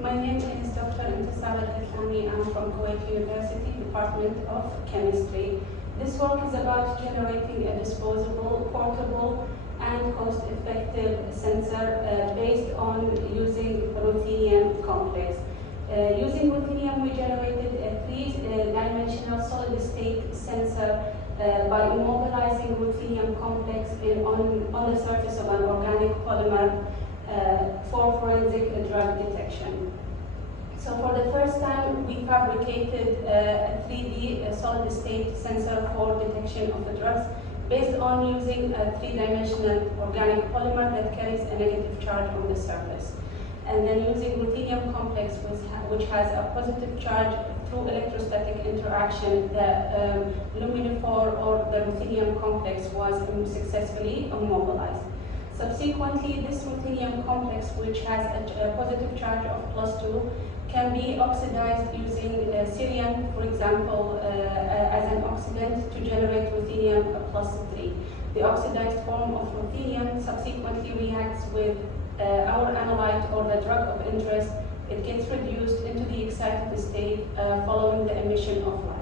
My name is Dr. Entisar AlHatlani. I'm from Kuwait University, Department of Chemistry. This work is about generating a disposable, portable, and cost-effective sensor based on using ruthenium complex. Using ruthenium, we generated a three-dimensional solid-state sensor by immobilizing ruthenium complex on the surface of an organic polymer for forensic drug detection. So for the first time, we fabricated a 3D solid-state sensor for detection of the drugs based on using a three-dimensional organic polymer that carries a negative charge on the surface. And then using ruthenium complex, which has a positive charge through electrostatic interaction, the luminophore or the ruthenium complex was successfully immobilized. Subsequently, this ruthenium complex, which has a positive charge of +2, can be oxidized using cerium, for example, as an oxidant to generate ruthenium +3. The oxidized form of ruthenium subsequently reacts with our analyte or the drug of interest. It gets reduced into the excited state following the emission of light.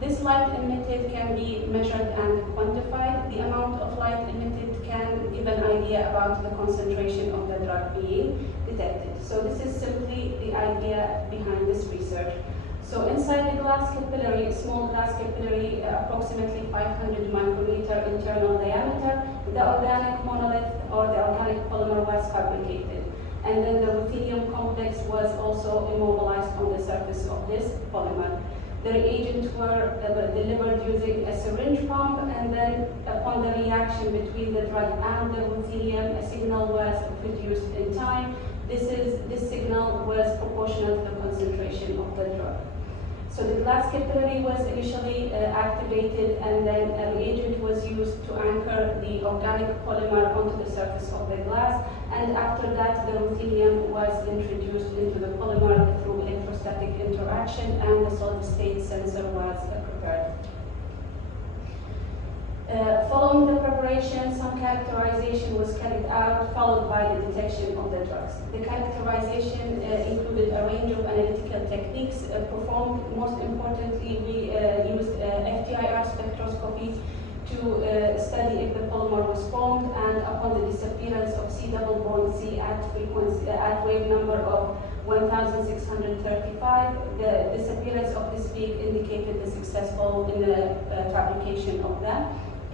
This light emitted can be measured and quantified. The amount of light emitted can give an idea about the concentration of the drug being detected. So this is simply the idea behind this research. So inside the glass capillary, small glass capillary, approximately 500 micrometer internal diameter, the organic monolith or the organic polymer was fabricated. And then the ruthenium complex was also immobilized on the surface of this polymer. The reagents were delivered using a syringe pump, and then upon the reaction between the drug and the ruthenium, a signal was produced in time. This signal was proportional to the concentration of the drug. So the glass capillary was initially activated, and then a reagent was used to anchor the organic polymer onto the surface of the glass, and after that the ruthenium was introduced into the polymer through electrostatic interaction, and the solid-state sensor was prepared. Following the preparation, some characterization was carried out, followed by the detection of the drugs. The characterization included a range of analytical techniques performed. Most importantly, we used FTIR spectroscopy to study if the polymer was formed, and upon the disappearance of C double bond C at wave number of 1635, the disappearance of this peak indicated the successful in the fabrication of the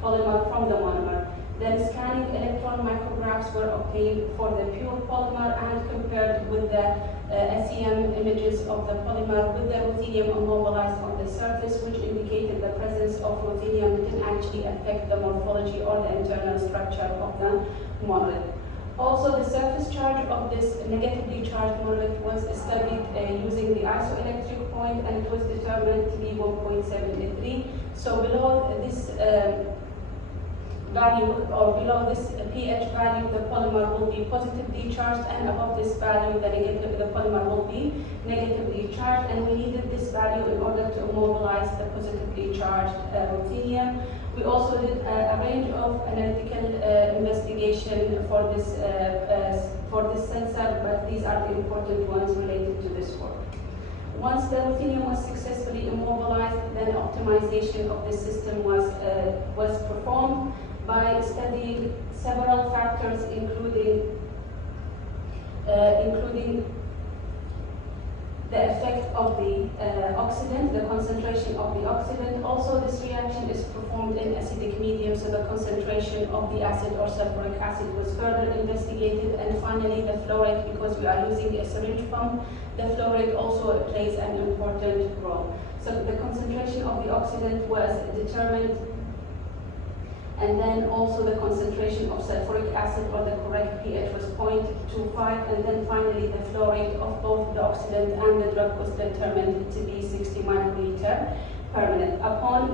polymer from the monomer. Then scanning electron micrographs were obtained for the pure polymer and compared with the SEM images of the polymer with the ruthenium immobilized on the surface, which indicated the presence of ruthenium didn't actually affect the morphology or the internal structure of the monolith. Also, the surface charge of this negatively charged monolith was studied using the isoelectric point, and it was determined to be 1.73. So below this value, or below this pH value, the polymer will be positively charged, and above this value, the polymer will be negatively charged, and we needed this value in order to immobilize the positively charged ruthenium. We also did a range of analytical investigation for this sensor, but these are the important ones related to this work. Once the ruthenium was successfully immobilized, then optimization of the system was performed by studying several factors, including the effect of the oxidant, the concentration of the oxidant. Also, this reaction is performed in acidic medium, so the concentration of the acid or sulfuric acid was further investigated. And finally, the flow rate, because we are using a syringe pump, the flow rate also plays an important role. So the concentration of the oxidant was determined, and then also the concentration of sulfuric acid, or the correct pH, was 0.25, and then finally the flow rate of both the oxidant and the drug was determined to be 60 microliter per minute. Upon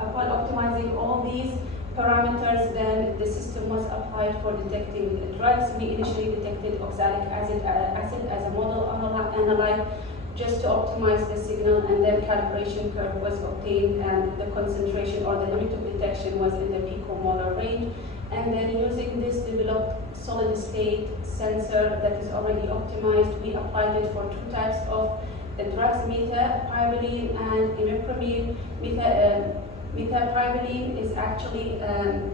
optimizing all these parameters, then the system was applied for detecting the drugs. We initially detected oxalic acid as a model analyte, just to optimize the signal, and then calibration curve was obtained, and the concentration or the limit of detection was in the picomolar range. And then using this developed solid state sensor that is already optimized, we applied it for two types of drugs, methylpyrrolene and imipramine. Methylpyrrolene is actually an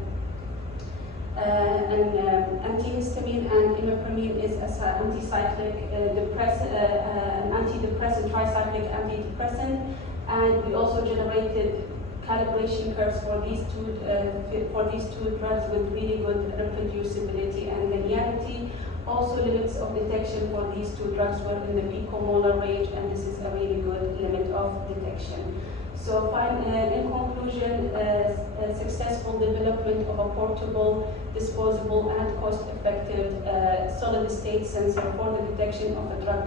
antihistamine, and imipramine is an anticyclic antidepressant, tricyclic antidepressant. And we also generated calibration curves for these two drugs with really good reproducibility and linearity. Also, limits of detection for these two drugs were in the picomolar range, and this is a really good limit of detection. So, in conclusion, a successful development of a portable, disposable, and cost-effective solid-state sensor for the detection of a drug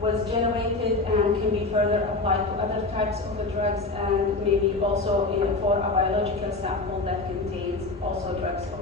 was generated and can be further applied to other types of drugs, and maybe also for a biological sample that contains also drugs of